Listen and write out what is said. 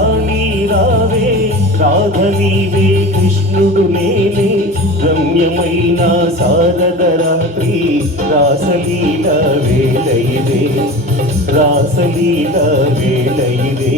రాణి రావే రాధ నీవే కృష్ణుడు నేనే రమ్యమైన శారద రాత్రి రాసలీల వేళ ఇదే రాసలీల వేళ ఇదే